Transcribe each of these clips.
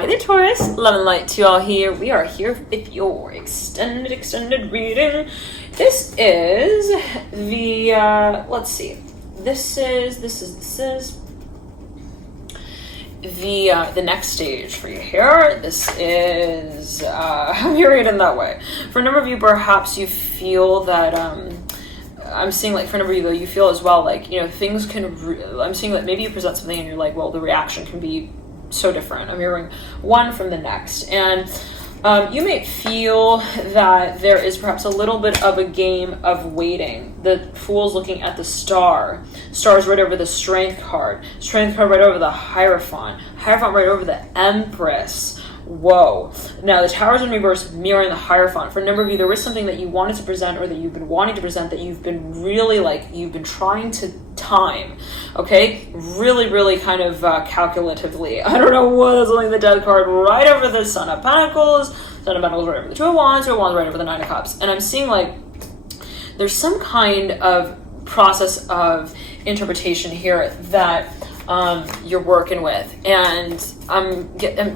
Hi there, Taurus. Love and light to you all here. We are here with your extended reading. This is the, let's see. This is the next stage for you here. This is, I'm hearing it in that way. For a number of you, perhaps you feel that, I'm seeing, like, for a number of you, though, you feel as well, like, you know, things can, I'm seeing that maybe you present something and you're like, well, the reaction can be so different. I'm hearing one from the next. And you may feel that there is perhaps a little bit of a game of waiting. The Fool's looking at the star. Star's right over the Strength card. Strength card right over the Hierophant. Hierophant right over the Empress. Whoa. Now, the Tower's in reverse, mirroring the Hierophant. For a number of you, there was something that you wanted to present or that you've been wanting to present that you've been really, like, you've been trying to time, okay? Really kind of calculatively. I don't know what is only the Death card right over the Son of Pentacles. Son of Pentacles right over the Two of Wands. Two of Wands right over the Nine of Cups. And I'm seeing, like, there's some kind of process of interpretation here that you're working with, and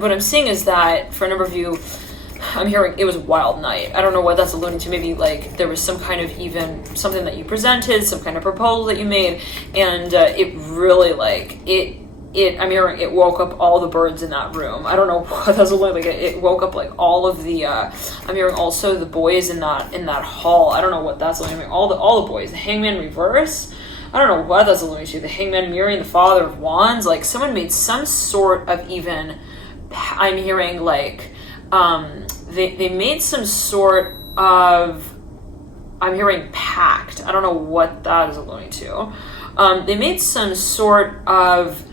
what I'm seeing is that for a number of you, I'm hearing it was a wild night. I don't know what that's alluding to. Maybe like there was some kind of even something that you presented, some kind of proposal that you made, and it really like it. I'm hearing it woke up all the birds in that room. I don't know what that's alluding like. It woke up like all of the. I'm hearing also the boys in that hall. I don't know what that's alluding to. All the boys. The Hangman reverse. I don't know what that's alluding to. The Hangman mirroring the Father of Wands. Like someone made some sort of even, I'm hearing like, they made some sort of, I'm hearing pact. I don't know what that is alluding to. They made some sort of,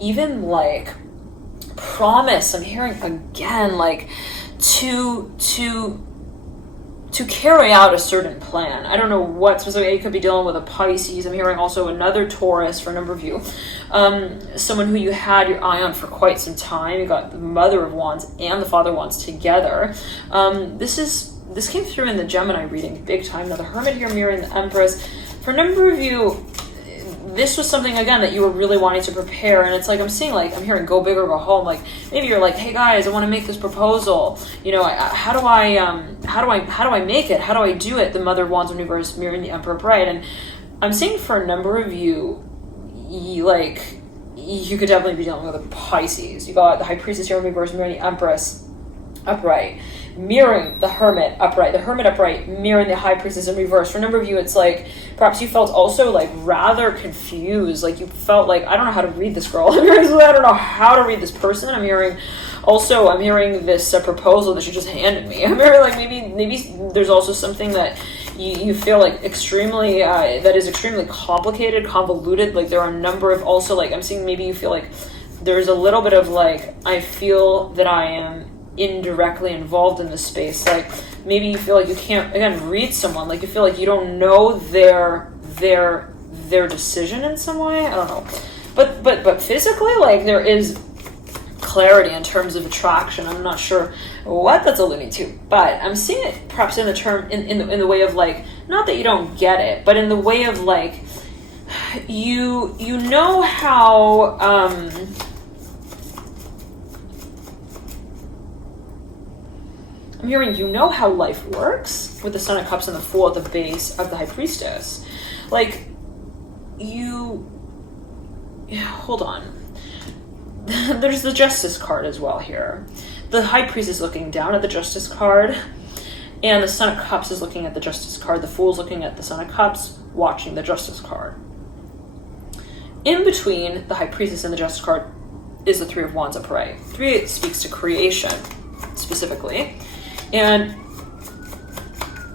even like promise. I'm hearing again, like to carry out a certain plan. I don't know what specifically. You could be dealing with a Pisces. I'm hearing also another Taurus for a number of you. Someone who you had your eye on for quite some time. You got the Mother of Wands and the Father of Wands together. This came through in the Gemini reading big time. Now the Hermit here mirroring the Empress. For a number of you, this was something again that you were really wanting to prepare, and it's like I'm seeing, like I'm hearing go big or go home. Like maybe you're like, hey guys, I want to make this proposal. You know, how do I make it? How do I do it? The Mother of Wands in reverse mirroring the Emperor upright, and I'm seeing for a number of you, you could definitely be dealing with a Pisces. You got the High Priestess here in reverse mirroring the Empress upright, mirroring the Hermit upright. The Hermit upright mirroring the High Priestess in reverse. For a number of you, it's like perhaps you felt also like rather confused. Like you felt like, I don't know how to read this girl. I don't know how to read this person. I'm hearing this proposal that she just handed me. I'm hearing like maybe there's also something that you feel like extremely that is extremely complicated, convoluted. Like there are a number of also like I'm seeing maybe you feel like there's a little bit of like I feel that I am indirectly involved in this space. Like maybe you feel like you can't again read someone, like you feel like you don't know their decision in some way. I don't know, but physically like there is clarity in terms of attraction. I'm not sure what that's alluding to, but I'm seeing it perhaps in the term in the way of like not that you don't get it, but in the way of like you know how I'm hearing you know how life works with the Son of Cups and the Fool at the base of the High Priestess. Like, hold on. There's the Justice card as well here. The High Priestess is looking down at the Justice card, and the Son of Cups is looking at the Justice card. The Fool's looking at the Son of Cups, watching the Justice card. In between the High Priestess and the Justice card is the Three of Wands upright. Three speaks to creation, specifically. And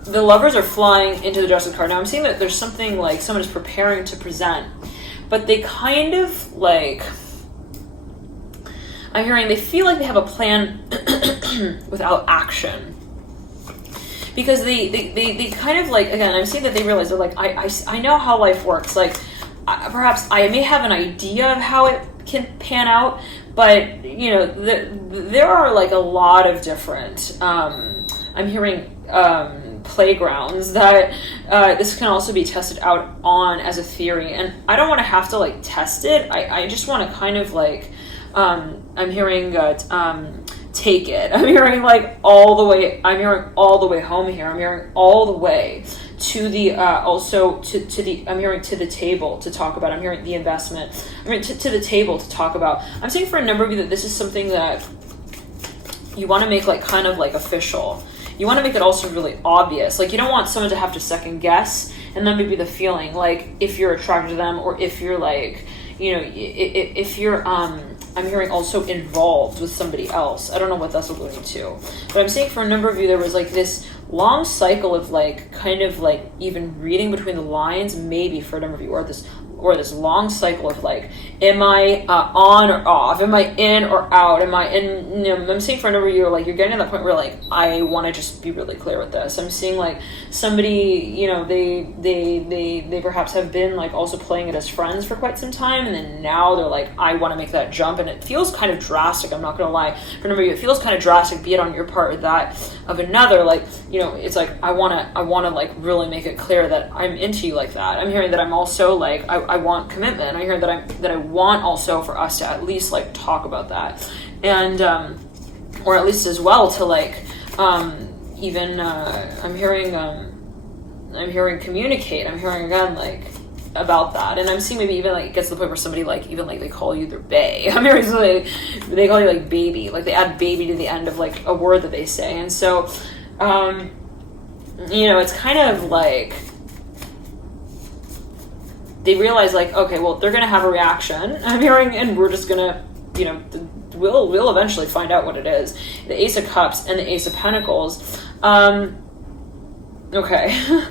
the Lovers are flying into the Justice card. Now I'm seeing that there's something like someone is preparing to present, but they kind of like, I'm hearing they feel like they have a plan without action. Because they kind of like, again, I'm seeing that they realize they're like, I know how life works. Like perhaps I may have an idea of how it can pan out, but you know, there are like a lot of different, I'm hearing playgrounds that this can also be tested out on as a theory, and I don't want to have to like test it. I just want to kind of like I'm hearing take it. I'm hearing like all the way. I'm hearing all the way home here. I'm hearing all the way to the also to the. I'm hearing to the table to talk about. I'm hearing the investment. I mean to the table to talk about. I'm saying for a number of you that this is something that you want to make like kind of like official. You want to make it also really obvious. Like you don't want someone to have to second guess, and then maybe the feeling like if you're attracted to them or if you're like, you know, if you're I'm hearing also involved with somebody else. I don't know what that's alluding to, but I'm saying for a number of you there was like this long cycle of like kind of like even reading between the lines, maybe for a number of you, or this long cycle of like, am I on or off? Am I in or out? Am I in? You know, I'm seeing for a number of you, like you're getting to that point where like I want to just be really clear with this. I'm seeing like somebody, you know, they perhaps have been like also playing it as friends for quite some time, and then now they're like, I want to make that jump, and it feels kind of drastic. I'm not gonna lie. For a number of you, it feels kind of drastic, be it on your part or that of another. Like, you know, it's like I wanna like really make it clear that I'm into you like that. I'm hearing that I'm also like I want commitment. I hear that I want also for us to at least like talk about that, and or at least as well to like even I'm hearing communicate. I'm hearing again like about that, and I'm seeing maybe even like it gets to the point where somebody like even like they call you their bae. I'm hearing like they call you like baby, like they add baby to the end of like a word that they say, and so you know, it's kind of like they realize like, okay, well, they're going to have a reaction, I'm hearing, and we're just going to, you know, we'll eventually find out what it is. The Ace of Cups and the Ace of Pentacles. Okay.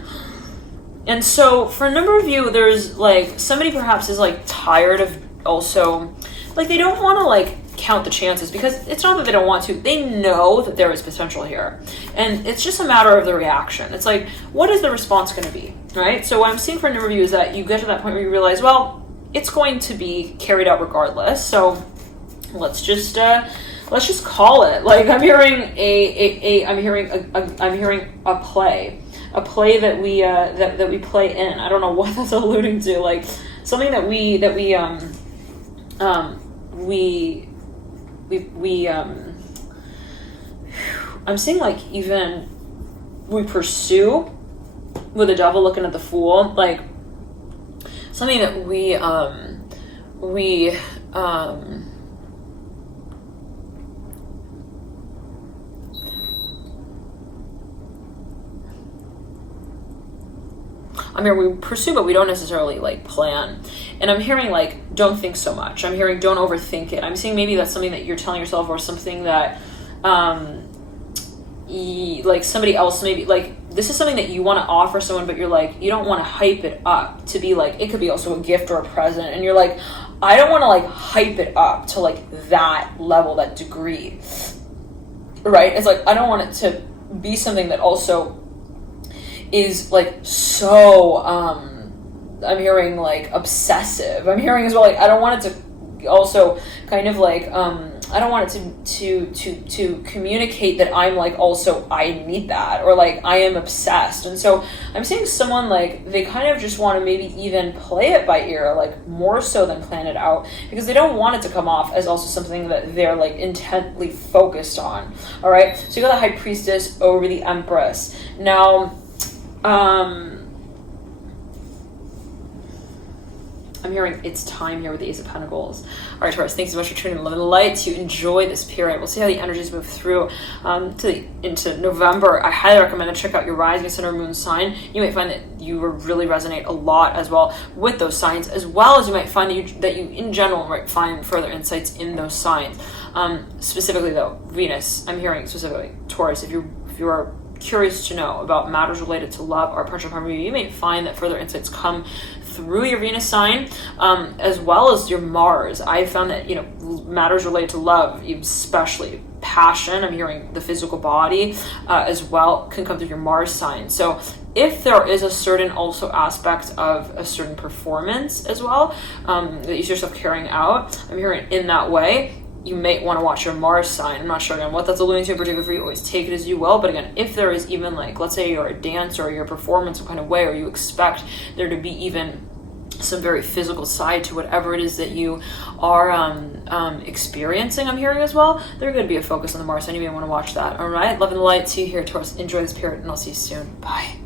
And so for a number of you, there's like, somebody perhaps is like tired of also, like they don't want to like count the chances, because it's not that they don't want to, they know that there is potential here, and it's just a matter of the reaction. It's like, what is the response going to be, right? So what I'm seeing for a number of you is that you get to that point where you realize, well, it's going to be carried out regardless, so let's just call it. Like I'm hearing I'm hearing a play that we play in. I don't know what that's alluding to, like something that we I'm seeing like even we pursue with the devil looking at the fool, like something that we I'm hearing we pursue, but we don't necessarily like plan. And I'm hearing like, don't think so much. I'm hearing don't overthink it. I'm seeing maybe that's something that you're telling yourself, or something that like somebody else maybe, like this is something that you want to offer someone, but you're like, you don't want to hype it up to be like, it could be also a gift or a present, and you're like, I don't want to like hype it up to like that level, that degree, right? It's like, I don't want it to be something that also is like so I'm hearing like obsessive. I'm hearing as well like, I don't want it to also kind of like I don't want it to communicate that I'm like also I need that, or like I am obsessed. And so I'm seeing someone like they kind of just want to maybe even play it by ear, like more so than plan it out, because they don't want it to come off as also something that they're like intently focused on. All right, so you got the High Priestess over the Empress. Now I'm hearing it's time here with the Ace of Pentacles. All right, Taurus, thanks so much for tuning in. Love and light to enjoy this period. We'll see how the energies move through into November. I highly recommend to check out your rising, sun, or moon sign. You might find that you really resonate a lot as well with those signs, as well as you might find that you in general might find further insights in those signs. Specifically though, Venus, I'm hearing specifically Taurus, if you are curious to know about matters related to love or partnership harmony, you may find that further insights come through your Venus sign, as well as your Mars. I found that, you know, matters related to love, especially passion, I'm hearing the physical body, as well, can come through your Mars sign. So if there is a certain also aspect of a certain performance as well, that you see yourself carrying out, I'm hearing in that way, you may want to watch your Mars sign. I'm not sure again what that's alluding to in particular for you. Always take it as you will. But again, if there is even like, let's say you're a dancer or you're a performance, some kind of way, or you expect there to be even some very physical side to whatever it is that you are experiencing, I'm hearing as well. There's going to be a focus on the Mars, so you may want to watch that. All right, love and light to you here, Taurus. Enjoy this period, and I'll see you soon. Bye.